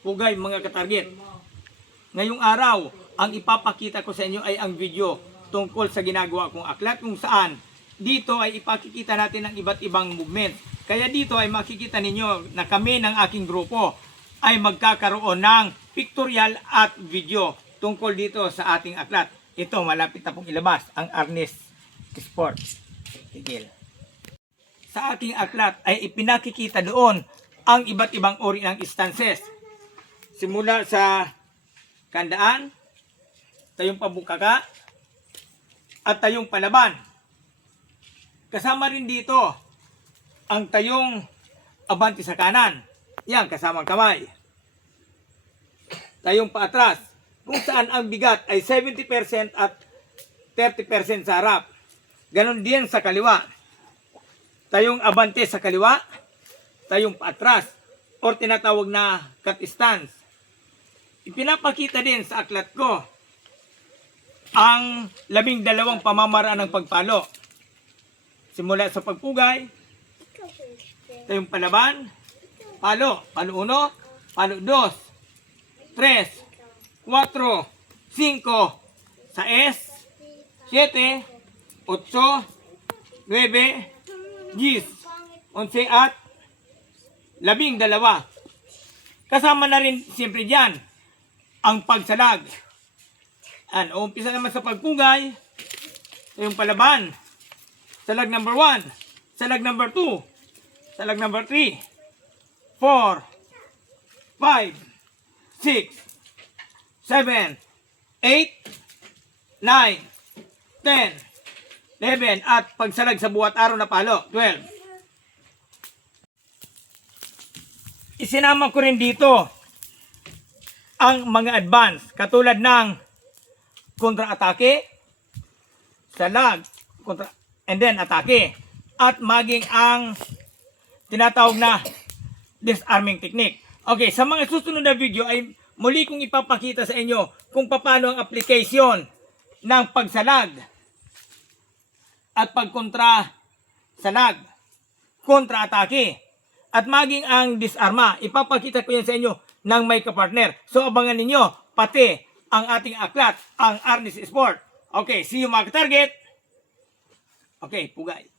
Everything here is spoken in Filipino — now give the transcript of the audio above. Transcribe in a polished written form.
Pugay mga katarget. Ngayong araw, ang ipapakita ko sa inyo ay ang video tungkol sa ginagawa kong aklat kung saan dito ay ipakikita natin ang iba't ibang movement. Kaya dito ay makikita ninyo na kami ng aking grupo ay magkakaroon ng pictorial at video tungkol dito sa ating aklat. Ito, malapit na pong ilabas ang Arnis Sport. Tigil. Sa aking aklat ay ipinakikita doon ang iba't ibang uri ng stances. Simula sa kandaan, tayong pabukaka, at tayong palaban. Kasama rin dito ang tayong abante sa kanan. Yan, kasamang kamay. Tayong paatras, kung saan ang bigat ay 70% at 30% sa harap. Ganon din sa kaliwa. Tayong abante sa kaliwa, tayong paatras, or tinatawag na cut stance. Ipinapakita din sa aklat ko ang 12 pamamaraan ng pagpalo. Simula sa pagpugay, tayong palaban, palo, palo 1, palo 2, 3, 4, 5, 6, 7, 8, 9, 10, 11 at 12. Kasama na rin siyempre dyan ang pagsalag. Umpisa naman sa pagpugay, yung palaban, salag number 1, salag number 2, salag number 3, 4, 5, 6, 7, 8, 9, 10, 11, at pagsalag sa buwat araw na palo, 12. Isinama ko rin dito ang mga advance, katulad ng kontra-atake, salag, and then atake, at maging ang tinatawag na disarming technique. Okay, sa mga susunod na video ay muli kong ipapakita sa inyo kung paano ang application ng pagsalag at pagkontra-salag, kontra-atake, at maging ang disarma. Ipapakita ko yan sa inyo ng may kapartner. So abangan ninyo pati ang ating aklat, ang Arnis Sport. Okay, see you mga target. Okay, pugay.